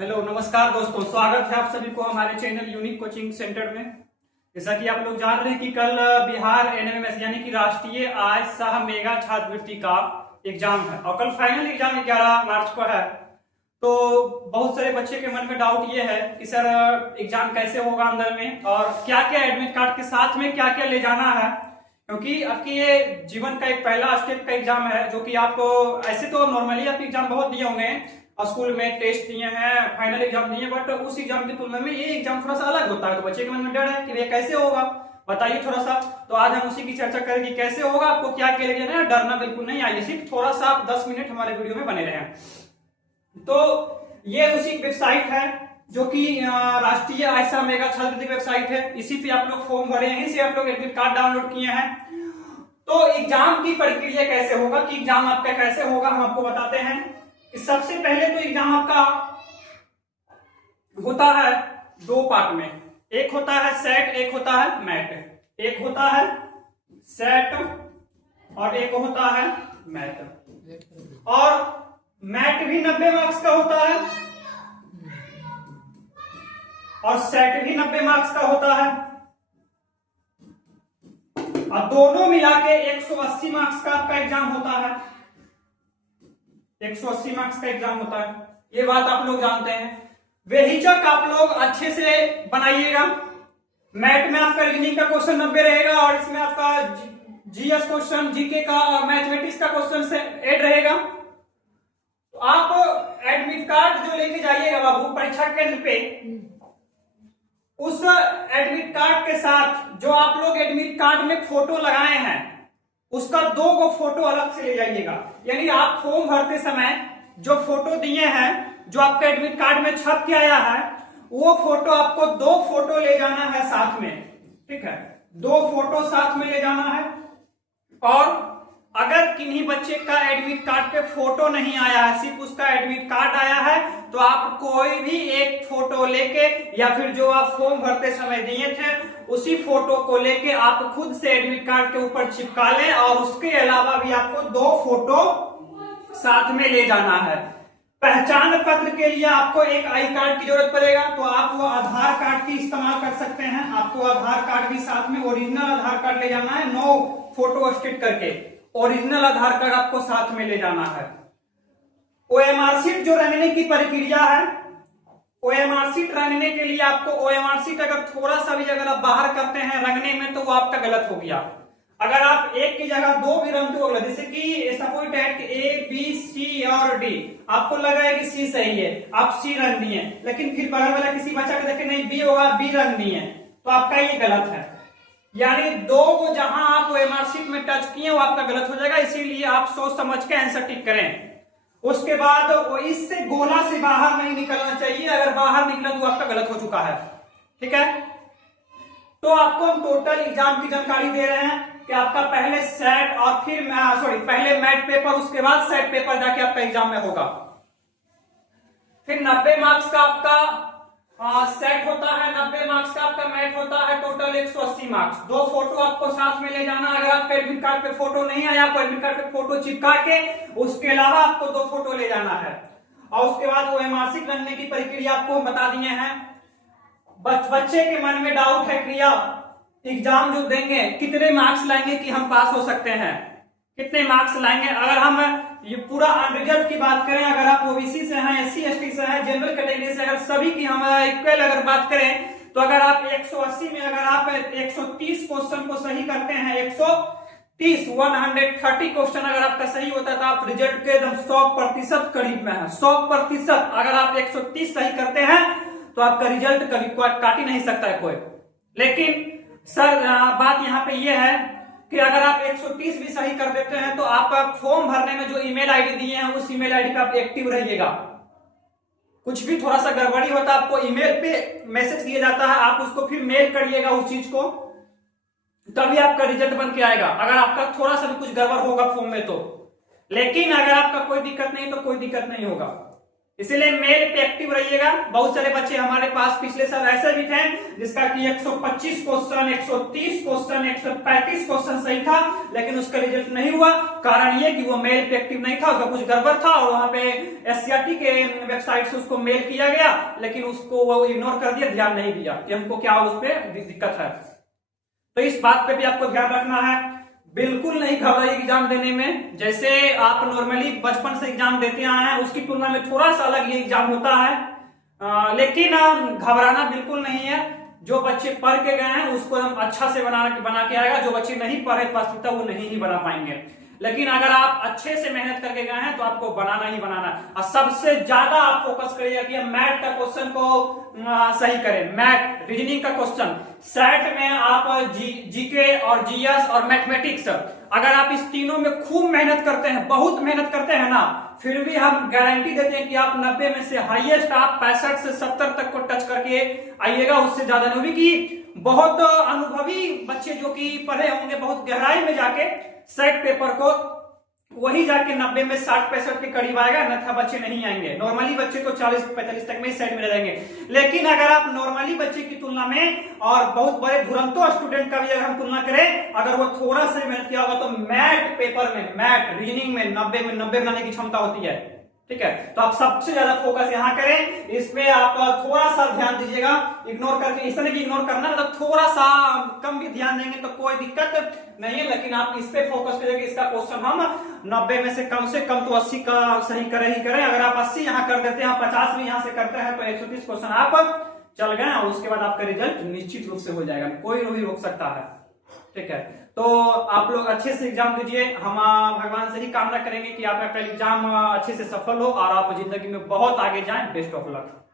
Hello नमस्कार दोस्तों, स्वागत है आप सभी को हमारे चैनल यूनिक कोचिंग सेंटर में। जैसा कि आप लोग जान रहे हैं कि कल बिहार एनएमएमएस यानी कि राष्ट्रीय आय सह मेगा छात्रवृत्ति का एग्जाम है और कल फाइनल एग्जाम 11 मार्च को है। तो बहुत सारे बच्चे के मन में डाउट ये है कि सर एग्जाम कैसे होगा अंदर में और क्या क्या एडमिट कार्ड के साथ में क्या क्या ले जाना है, क्योंकि आपकी ये जीवन का एक पहला स्टेप का एग्जाम है जो कि आप ऐसे तो नॉर्मली आप एग्जाम बहुत दिए होंगे, स्कूल में टेस्ट दिए हैं, फाइनल एग्जाम दिए, बट उस एग्जाम की तुलना में ये एग्जाम थोड़ा सा अलग होता है। तो बच्चे के मन में डर है कि ये कैसे होगा, बताइए थोड़ा सा। तो आज हम उसी की चर्चा करेंगे कैसे होगा, आपको क्या क्या लेके जाना है, डरना बिल्कुल नहीं। आइए सिर्फ थोड़ा सा आप 10 मिनट हमारे वीडियो में बने रहे। तो ये उसी वेबसाइट है जो कि राष्ट्रीय आय सह मेगा छात्रवृत्ति वेबसाइट है। इसी पे आप लोग फॉर्म भरे हैं, इसी आप लोग एडमिट कार्ड डाउनलोड किए हैं। तो एग्जाम की प्रक्रिया कैसे होगा कि एग्जाम आपका कैसे होगा हम आपको बताते हैं। सबसे पहले तो एग्जाम आपका होता है दो पार्ट में, एक होता है सेट, एक होता है मैट। एक होता है सेट और एक होता है मैट। और मैट भी 90 मार्क्स का होता है और सेट भी 90 मार्क्स का होता है और दोनों मिला के 180 मार्क्स का आपका एग्जाम होता है। 180 मार्क्स का एग्जाम होता है, ये बात आप लोग जानते हैं। वेहिचक आप लोग अच्छे से बनाइएगा। मैथ में आपका रीजनिंग का क्वेश्चन 90 रहेगा और इसमें आपका जीएस क्वेश्चन, जीके का, मैथमेटिक्स का क्वेश्चन से ऐड रहेगा। तो आप एडमिट कार्ड जो लेके जाइएगा बाबू परीक्षा केंद्र पे, उस एडमिट कार्ड के साथ जो आप लोग एडमिट कार्ड में फोटो लगाए हैं उसका 2 गो फोटो अलग से ले जाइएगा। यानी आप फॉर्म भरते समय जो फोटो दिए हैं, जो आपका एडमिट कार्ड में छप के आया है, वो फोटो आपको 2 फोटो ले जाना है साथ में, ठीक है। 2 फोटो साथ में ले जाना है। और अगर किन्हीं बच्चे का एडमिट कार्ड पे फोटो नहीं आया है, सिर्फ उसका एडमिट कार्ड आया है, तो आप कोई भी एक फोटो लेके या फिर जो आप फॉर्म भरते समय दिए थे उसी फोटो को लेके आप खुद से एडमिट कार्ड के ऊपर चिपका लें। और उसके अलावा भी आपको 2 फोटो साथ में ले जाना है। पहचान पत्र के लिए आपको एक आई कार्ड की जरूरत पड़ेगा, तो आप वो आधार कार्ड की इस्तेमाल कर सकते हैं। आपको आधार कार्ड भी साथ में, ओरिजिनल आधार कार्ड ले जाना है, 9 फोटो स्टेट करके ओरिजिनल आधार कार्ड आपको साथ में ले जाना है। ओएमआर शीट जो रंगने की प्रक्रिया है, ओएमआर शीट रंगने के लिए आपको ओएमआर शीट अगर थोड़ा सा भी अगर आप बाहर करते हैं रंगने में तो वो आपका गलत हो गया। अगर आप एक की जगह 2 भी रंगते हो, जैसे कि suppose that A B C और डी, आपको लगा है कि सी सही है, आप सी रंग दिए, लेकिन फिर बगल वाला किसी बच्चा को देखे नहीं बी होगा, बी रंग दिए, तो आपका ये गलत है। यानी 2 को जहां आप ओएमआर शीट में टच किए वो आपका गलत हो जाएगा, इसीलिए आप सोच समझ के आंसर टिक करें। उसके बाद वो इससे गोला से बाहर नहीं निकलना चाहिए, अगर बाहर निकला तो आपका गलत हो चुका है, ठीक है। तो आपको हम टोटल एग्जाम की जानकारी दे रहे हैं कि आपका पहले सेट और फिर पहले मैट पेपर, उसके बाद सेट पेपर जाके आपका एग्जाम में होगा। फिर 90 मार्क्स का आपका सेट होता है, 90 मार्क्स का आपका मैथ होता है, टोटल 180 मार्क्स। 2 फोटो आपको साथ में ले जाना। अगर आपके एडमिट कार्ड पे फोटो नहीं आया, आपको एडमिट कार्ड पे फोटो चिपका के उसके अलावा आपको 2 फोटो ले जाना है। और उसके बाद ओएमआर शीट रंगने की प्रक्रिया आपको हम बता दिए हैं। बच्चे के मन में डाउट है क्रिया, एग्जाम जो देंगे कितने मार्क्स लाएंगे कि हम पास हो सकते हैं, कितने मार्क्स लाएंगे। अगर हम ये पूरा अनरिजर्व की बात करें, अगर आप ओबीसी से हैं, एससी एसटी से हैं, जनरल कैटेगरी से, अगर सभी की हम इक्वल अगर बात करें, तो अगर आप 180 में अगर आप 130 क्वेश्चन को सही करते हैं, 130 क्वेश्चन अगर आपका सही होता है तो आप रिजल्ट के एकदम 100% करीब में है। 100% अगर आप 130 सही करते हैं तो आपका रिजल्ट कभी काट ही नहीं सकता है कोई। लेकिन सर बात यहाँ पे ये है कि अगर आप 130 भी सही कर देते हैं तो आप फॉर्म भरने में जो ईमेल आईडी दिए हैं उस ईमेल आईडी पे आप एक्टिव रहिएगा। कुछ भी थोड़ा सा गड़बड़ी होता है आपको ईमेल पे मैसेज किया जाता है, आप उसको फिर मेल करिएगा उस चीज को, तभी आपका रिजल्ट बन के आएगा। अगर आपका थोड़ा सा भी कुछ गड़बड़ होगा फॉर्म में तो। लेकिन अगर आपका कोई दिक्कत नहीं तो कोई दिक्कत नहीं होगा। इसीलिए मेल पे एक्टिव रहिएगा। बहुत सारे बच्चे हमारे पास पिछले साल ऐसे भी थे जिसका कि 125 क्वेश्चन, 130 क्वेश्चन, 135 क्वेश्चन सही था, लेकिन उसका रिजल्ट नहीं हुआ। कारण ये कि वो मेल पे एक्टिव नहीं था, उसका कुछ गड़बड़ था और वहां पे एससीईआरटी के वेबसाइट से उसको मेल किया गया, लेकिन उसको वो इग्नोर कर दिया, ध्यान नहीं दिया कि हमको क्या उस पर दिक्कत है। तो इस बात पे भी आपको ध्यान रखना है। बिल्कुल नहीं घबराइए एग्जाम देने में। जैसे आप नॉर्मली बचपन से एग्जाम देते आए हैं उसकी तुलना में थोड़ा सा अलग ये एग्जाम होता है, लेकिन घबराना बिल्कुल नहीं है। जो बच्चे पढ़ के गए हैं उसको हम अच्छा से बना के आएगा, जो बच्चे नहीं पढ़े वास्तविकता वो नहीं ही बना पाएंगे। लेकिन अगर आप अच्छे से मेहनत करके गए हैं तो आपको बनाना ही बनाना है। और सबसे ज्यादा आप फोकस करिएगा कि मैथ का क्वेश्चन को सही करें। मैथ रीजनिंग का क्वेश्चन सेट में आप जीके और जीएस और मैथमेटिक्स, अगर आप इस तीनों में खूब मेहनत करते हैं, बहुत मेहनत करते हैं ना, फिर भी हम गारंटी देते हैं कि आप 90 में से हाईएस्ट आप 65 से 70 तक को टच करके आइएगा, उससे ज्यादा नहीं। कि बहुत अनुभवी बच्चे जो कि पढ़े होंगे बहुत गहराई में जाके सेट पेपर को, वही जाके 90 में 60-65 के करीब आएगा, अन्यथा बच्चे नहीं आएंगे। नॉर्मली बच्चे को 40-45 तक में सेट में रहेंगे। लेकिन अगर आप नॉर्मली बच्चे की तुलना में और बहुत बड़े धुरंतो स्टूडेंट का भी अगर हम तुलना करें, अगर वो थोड़ा सा मेहनत किया होगा तो मैथ पेपर में, मैथ रीजनिंग में 90 में 90 बनाने की क्षमता होती है। ठीक है, तो आप सबसे ज्यादा फोकस यहां करें, इसमें आप थोड़ा सा ध्यान दीजिएगा। इग्नोर करके इस तरह की इग्नोर करना, मतलब थोड़ा सा कम भी ध्यान देंगे तो कोई दिक्कत नहीं है, लेकिन आप इस पे फोकस करें कि इसका क्वेश्चन हम 90 में से कम तो 80 का सही करें ही करें। अगर आप 80 यहाँ कर देते हैं, 50 भी यहाँ से करते हैं तो 130 क्वेश्चन आप चल गए और उसके बाद आपका रिजल्ट निश्चित रूप से हो जाएगा, कोई नहीं रोक सकता है। ठीक है, तो आप लोग अच्छे से एग्जाम दीजिए। हम भगवान से ही कामना करेंगे कि आपका कल एग्जाम अच्छे से सफल हो और आप जिंदगी में बहुत आगे जाएं। Best of luck.